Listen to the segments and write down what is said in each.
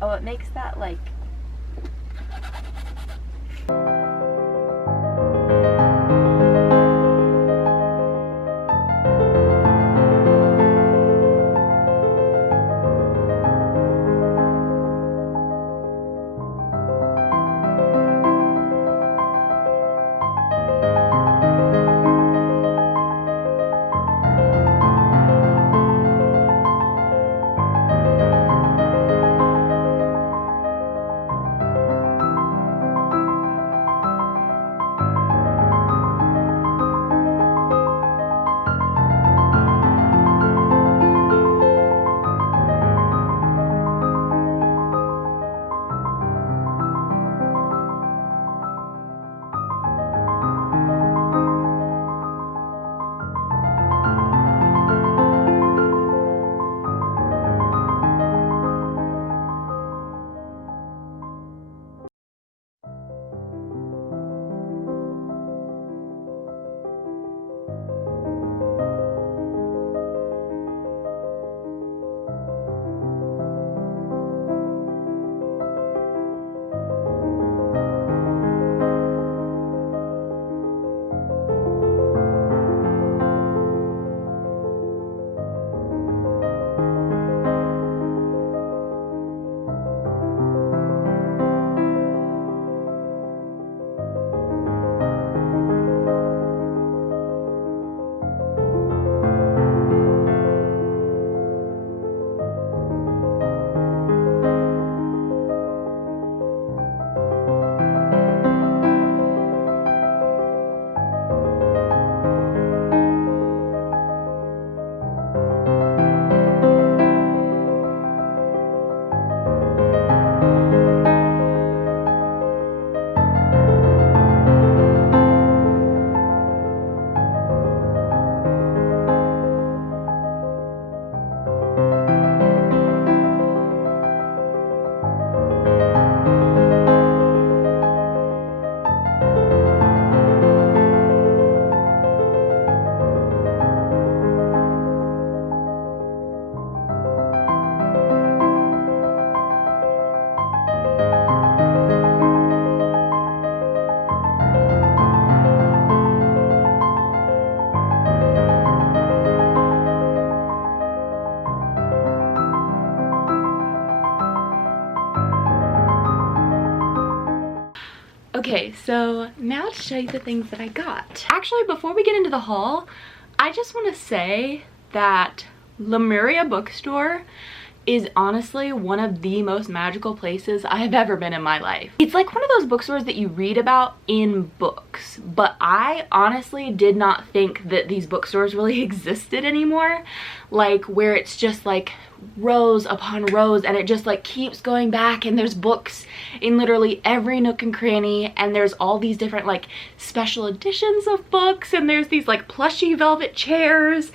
Oh, it makes that like Okay, so now to show you the things that I got. Actually, before we get into the haul, I just want to say that Lemuria Bookstore is honestly one of the most magical places I have ever been in my life. It's like one of those bookstores that you read about in books, but I honestly did not think that these bookstores really existed anymore. Like where it's just like rows upon rows and it just like keeps going back, and there's books in literally every nook and cranny, and there's all these different like special editions of books, and there's these like plushy velvet chairs.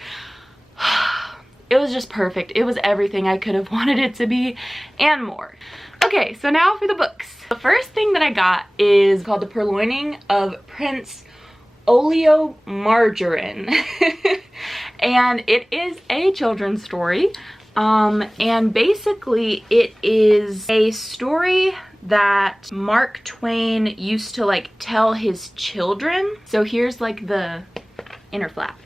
It was just perfect. It was everything I could have wanted it to be and more. Okay, so now for the books. The first thing that I got is called The Purloining of Prince Oleomargarine. And it is a children's story. And basically it is a story that Mark Twain used to like tell his children. So here's like the inner flap.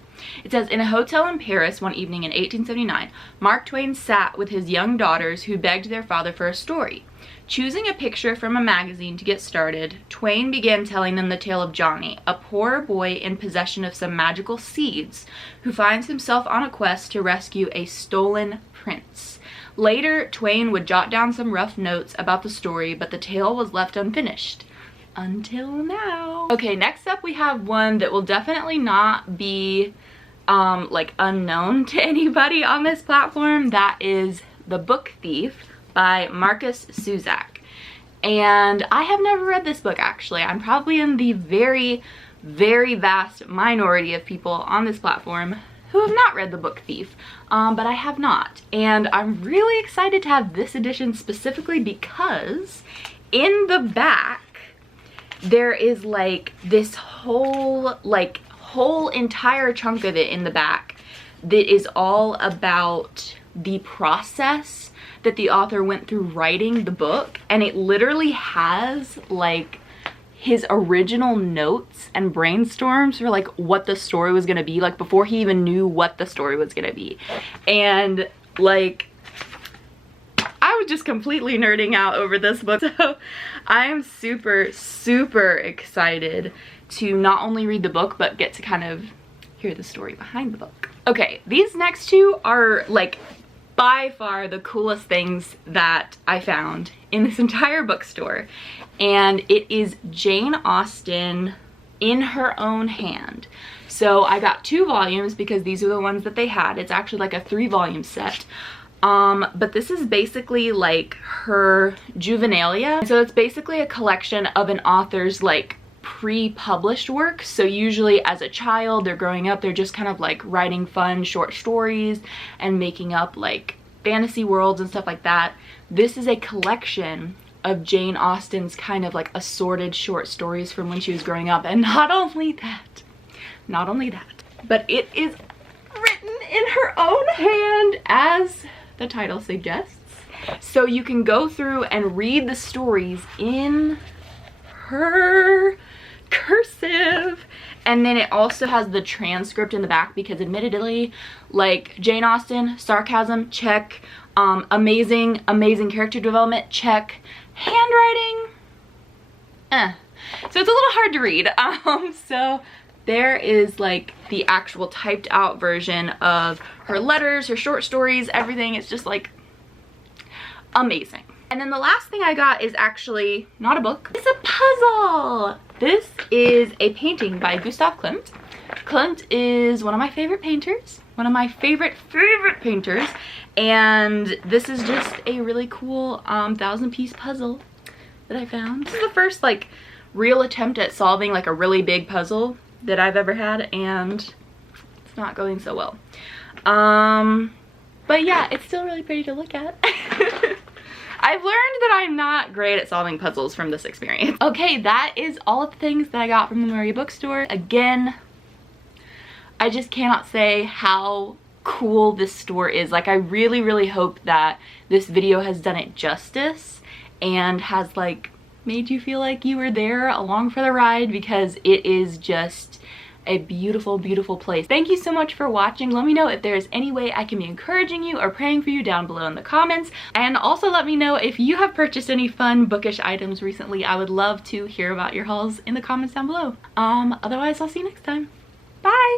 It says, in a hotel in Paris one evening in 1879, Mark Twain sat with his young daughters who begged their father for a story. Choosing a picture from a magazine to get started, Twain began telling them the tale of Johnny, a poor boy in possession of some magical seeds, who finds himself on a quest to rescue a stolen prince. Later, Twain would jot down some rough notes about the story, but the tale was left unfinished. Until now. Okay, next up we have one that will definitely not be like unknown to anybody on this platform. That is The Book Thief by Marcus Suzak. And I have never read this book actually. I'm probably in the very, very vast minority of people on this platform who have not read The Book Thief, but I have not. And I'm really excited to have this edition specifically because in the back there is like this whole entire chunk of it in the back that is all about the process that the author went through writing the book, and it literally has like his original notes and brainstorms for like what the story was gonna be, like before he even knew what the story was gonna be. And like I was just completely nerding out over this book, so I am super, super excited to not only read the book, but get to kind of hear the story behind the book. Okay, these next two are like by far the coolest things that I found in this entire bookstore. And it is Jane Austen in her own hand. So I got 2 volumes because these are the ones that they had. It's actually like a 3-volume set. But this is basically like her juvenilia. So it's basically a collection of an author's like pre-published work. So usually as a child, they're growing up, they're just kind of like writing fun short stories and making up like fantasy worlds and stuff like that. This is a collection of Jane Austen's kind of like assorted short stories from when she was growing up. And not only that, but it is written in her own hand, as the title suggests. So you can go through and read the stories in her cursive, and then it also has the transcript in the back because admittedly, like Jane Austen, sarcasm, check, amazing character development, check, handwriting, so it's a little hard to read. So there is like the actual typed out version of her letters, her short stories, everything. It's just like amazing. And then the last thing I got is actually not a book, it's a puzzle. This is a painting by Gustav Klimt. Klimt is one of my favorite painters, one of my favorite painters, and this is just a really cool 1,000-piece puzzle that I found. This is the first like real attempt at solving like a really big puzzle that I've ever had, and it's not going so well. But yeah, it's still really pretty to look at. I've learned that I'm not great at solving puzzles from this experience. Okay, that is all of the things that I got from the Lemuria Bookstore. Again, I just cannot say how cool this store is. Like, I really, really hope that this video has done it justice and has like made you feel like you were there along for the ride, because it is just a beautiful, beautiful place. Thank you so much for watching. Let me know if there's any way I can be encouraging you or praying for you down below in the comments. And also let me know if you have purchased any fun bookish items recently. I would love to hear about your hauls in the comments down below. Otherwise, I'll see you next time. Bye!